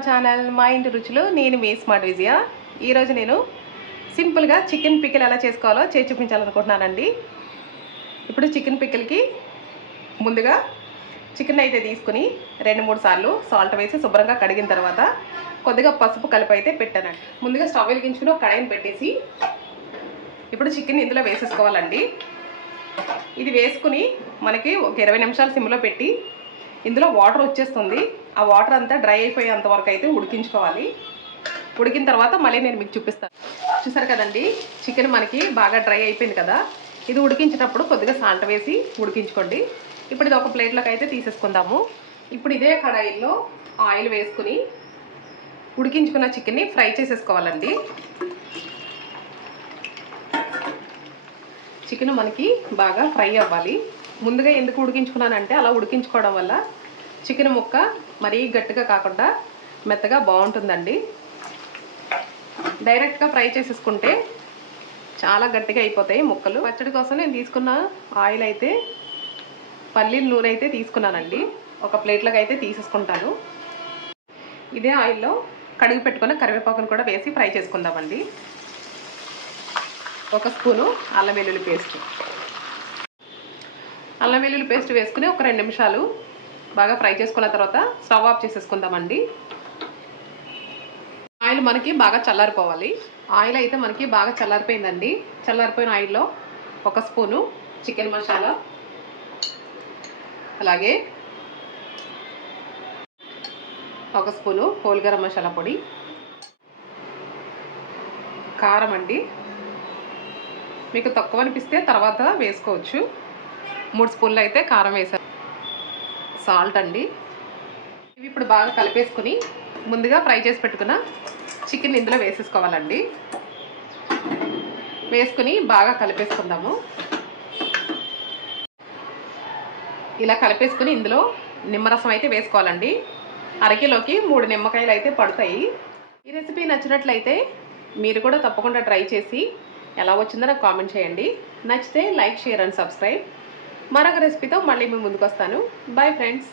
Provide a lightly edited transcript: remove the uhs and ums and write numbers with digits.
Our channel మా ఇంటి రుచులు. నేను మీ స్మార్ట్ విజయ. ఈరోజు నేను సింపుల్గా చికెన్ పికిల్ ఎలా చేసుకోవాలో చేసి చూపించాలనుకుంటున్నానండి. ఇప్పుడు చికెన్ పికిల్కి ముందుగా చికెన్ అయితే తీసుకుని 2-3 సార్లు సాల్ట్ వేసి శుభ్రంగా కడిగిన తర్వాత కొద్దిగా పసుపు కలిపి అయితే పెట్టానండి. ముందుగా స్టవ్ వెలిగించుకుని ఒక కడాయిని పెట్టేసి ఇప్పుడు చికెన్ ఇందులో వేసేసుకోవాలండి. ఇది వేసుకుని మనకి ఒక 20 నిమిషాలు సిమ్లో పెట్టి ఇందులో వాటర్ వచ్చేస్తుంది. ఆ వాటర్ అంతా డ్రై అయిపోయేంత వరకు అయితే ఉడికించుకోవాలి. ఉడికిన తర్వాత మళ్ళీ నేను మీకు చూపిస్తాను. చూసారు కదండి, చికెన్ మనకి బాగా డ్రై అయిపోయింది కదా. ఇది ఉడికించేటప్పుడు కొద్దిగా సాల్ట్ వేసి ఉడికించుకోండి. ఇప్పుడు ఇది ఒక ప్లేట్లోకి అయితే తీసేసుకుందాము. ఇప్పుడు ఇదే కడాయిలో ఆయిల్ వేసుకుని ఉడికించుకున్న చికెన్ని ఫ్రై చేసేసుకోవాలండి. చికెన్ మనకి బాగా ఫ్రై అవ్వాలి. ముందుగా ఎందుకు ఉడికించుకున్నానంటే అలా ఉడికించుకోవడం వల్ల చికెన్ ముక్క మరీ గట్టిగా కాకుండా మెత్తగా బాగుంటుందండి. డైరెక్ట్గా ఫ్రై చేసేసుకుంటే చాలా గట్టిగా అయిపోతాయి ముక్కలు. పచ్చడి కోసం నేను తీసుకున్న ఆయిల్ అయితే పల్లీల నూనె అయితే తీసుకున్నానండి. ఒక ప్లేట్లోకి అయితే తీసేసుకుంటాను. ఇదే ఆయిల్లో కడిగి పెట్టుకున్న కరివేపాకును కూడా వేసి ఫ్రై చేసుకుందామండి. 1 స్పూను అల్లం వెల్లుల్లి పేస్ట్. అల్లం వెల్లుల్లి పేస్ట్ వేసుకుని ఒక 2 నిమిషాలు బాగా ఫ్రై చేసుకున్న తర్వాత స్టవ్ ఆఫ్ చేసేసుకుందామండి. ఆయిల్ మనకి బాగా చల్లారిపోవాలి. ఆయిల్ అయితే మనకి బాగా చల్లారిపోయిందండి. చల్లారిపోయిన ఆయిల్లో 1 స్పూను చికెన్ మసాలా, అలాగే 1 స్పూను హోల్ గరం మసాలా పొడి, కారం అండి. మీకు తక్కువ అనిపిస్తే తర్వాత వేసుకోవచ్చు. 3 స్పూన్లు అయితే కారం వేసాను. సాల్ట్ అండి. ఇవి ఇప్పుడు బాగా కలిపేసుకుని ముందుగా ఫ్రై చేసి పెట్టుకున్న చికెన్ ఇందులో వేసేసుకోవాలండి. వేసుకుని బాగా కలిపేసుకుందాము. ఇలా కలిపేసుకుని ఇందులో నిమ్మరసం అయితే వేసుకోవాలండి. అరకిలోకి 3 నిమ్మకాయలు అయితే పడతాయి. ఈ రెసిపీ నచ్చినట్లయితే మీరు కూడా తప్పకుండా ట్రై చేసి ఎలా వచ్చిందో నాకు కామెంట్ చేయండి. నచ్చితే లైక్, షేర్ అండ్ సబ్స్క్రైబ్. మరొక రెసిపీతో మళ్ళీ మీ ముందుకు వస్తాను. Bye friends.